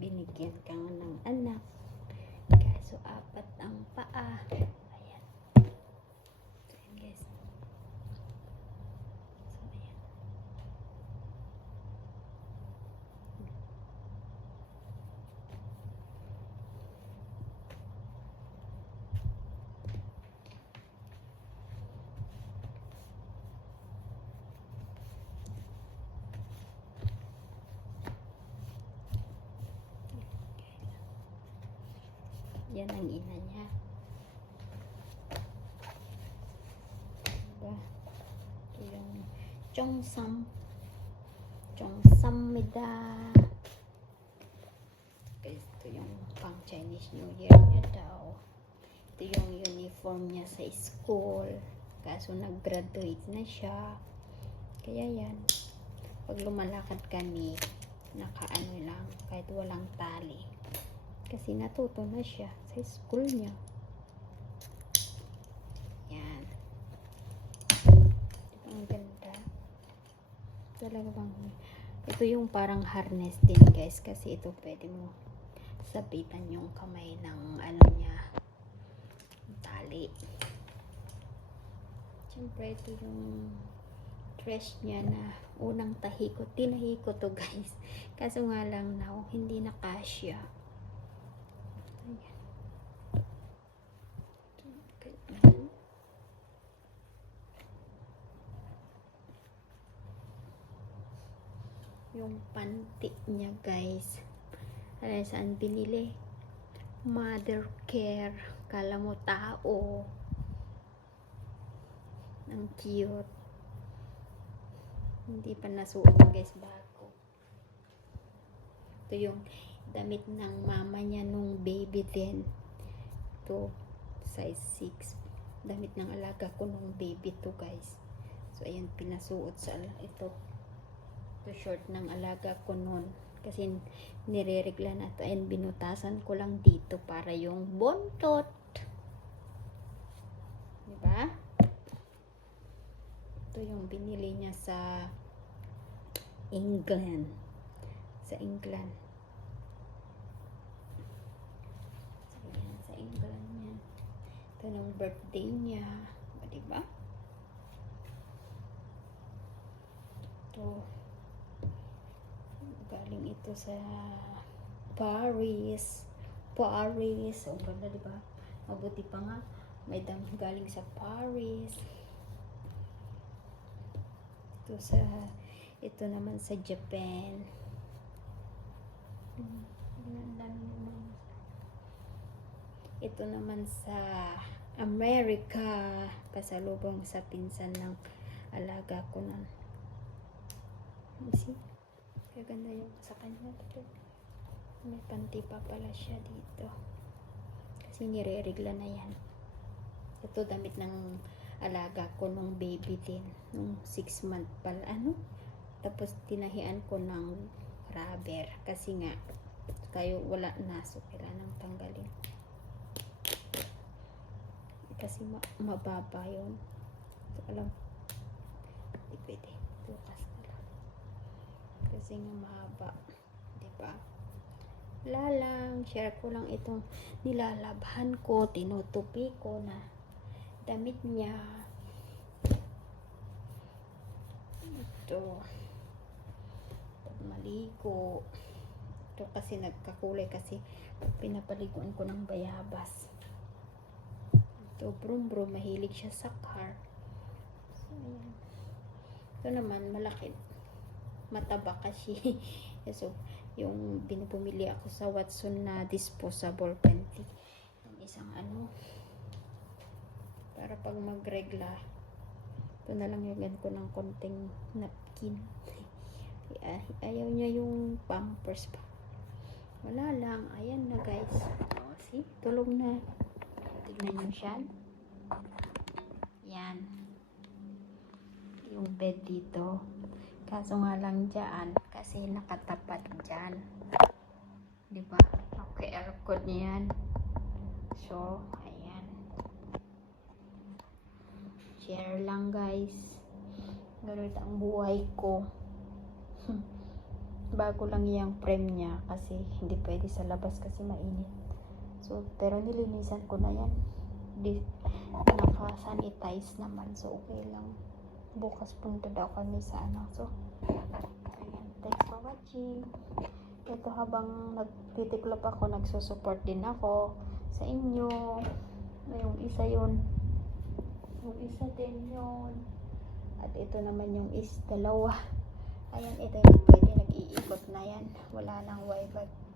binigyan ka nga ng anak, kaso apat ang paa. Ayan. So, ayan guys. So, ayan. Yan ang ina niya. Diba? Ito yung Cheongsamida. Ito yung pang Chinese New Year niya daw. Ito yung uniform niya sa school. Kaso nag-graduate na siya. Kaya yan. Pag lumalakad kami, nakaano lang, kahit walang tali. Kasi natuto na siya sa school niya. Yan. Ang ganda. Talaga bang, ito yung parang harness din guys. Kasi ito pwede mo sabitan yung kamay ng ano niya, tali. Siyempre ito yung dress niya na unang tahi ko. Tinahi ko to guys. Kaso nga lang now, hindi na kasya. Yung panty niya guys, alam saan binili? Mother Care. Kala mo tao. Ang cute. Hindi pa nasuot guys, bago. Ito yung damit ng mama niya nung baby din. Ito size 6. Damit ng alaga ko nung baby to guys. So ayan, pinasuot sa ito. Ito short ng alaga ko noon. Kasi nireregla na to and binutasan ko lang dito para yung bontot. Diba? Ito yung binili niya sa England. Sa England. So, ayan, sa England yan. Ito ng birthday niya. Diba? Ito. Galing ito sa Paris. Ang ganda, diba? Mabuti pa nga. May damit galing sa Paris. Ito naman sa Japan. Ito naman sa America. Pasalubong sa pinsan ng alaga ko na. See? Kaganda yung sa kanya. May panty pa pala siya dito. Kasi nire-regla na yan. Ito damit ng alaga ko nung baby din. Nung 6 month pala. Tapos tinahian ko ng rubber. Kasi nga, kayo wala na. So, kailangan tanggalin. Kasi mababa yun. So, alam. Hindi pwede. Bukas na lang. Kasi nga mahaba. Diba? Wala lang. Share ko lang itong nilalabhan ko. Tinutupi ko na damit niya. Ito. Maligo. Ito kasi nagkakulay kasi pinapaliguan ko ng bayabas. Ito, brum. Mahilig siya sa car. So, ayan. Ito naman, malaki. Mataba kasi. So, yung binupumili ako sa Watson na disposable panty. Yung isang para pag magregla, ito na lang yung ko ng konting napkin. Ayaw niya yung pampers pa. Wala lang. Ayan na guys. O, see? Tulog na. Tignan nyo siya. Yan. Yung bed dito. Kaso nga lang dyan. Kasi nakatapat dyan. Diba? Okay, aircon yan. So, ayan. Share lang guys. Ganun ang buhay ko. bago lang yung frame niya kasi hindi pwede sa labas kasi mainit. So, pero nilinisan ko na yan. Naka-sanitize naman. So, okay lang. Bukas punta daw kami sa ano. So, ayan. Thanks for watching. Ito habang nagtitiklop ako, nagsusupport din ako sa inyo. Yung isa yun. Yung isa din yun. At ito naman yung dalawa. Ayan, ito yung pwede nag-iikot na yan. Wala nang wifi.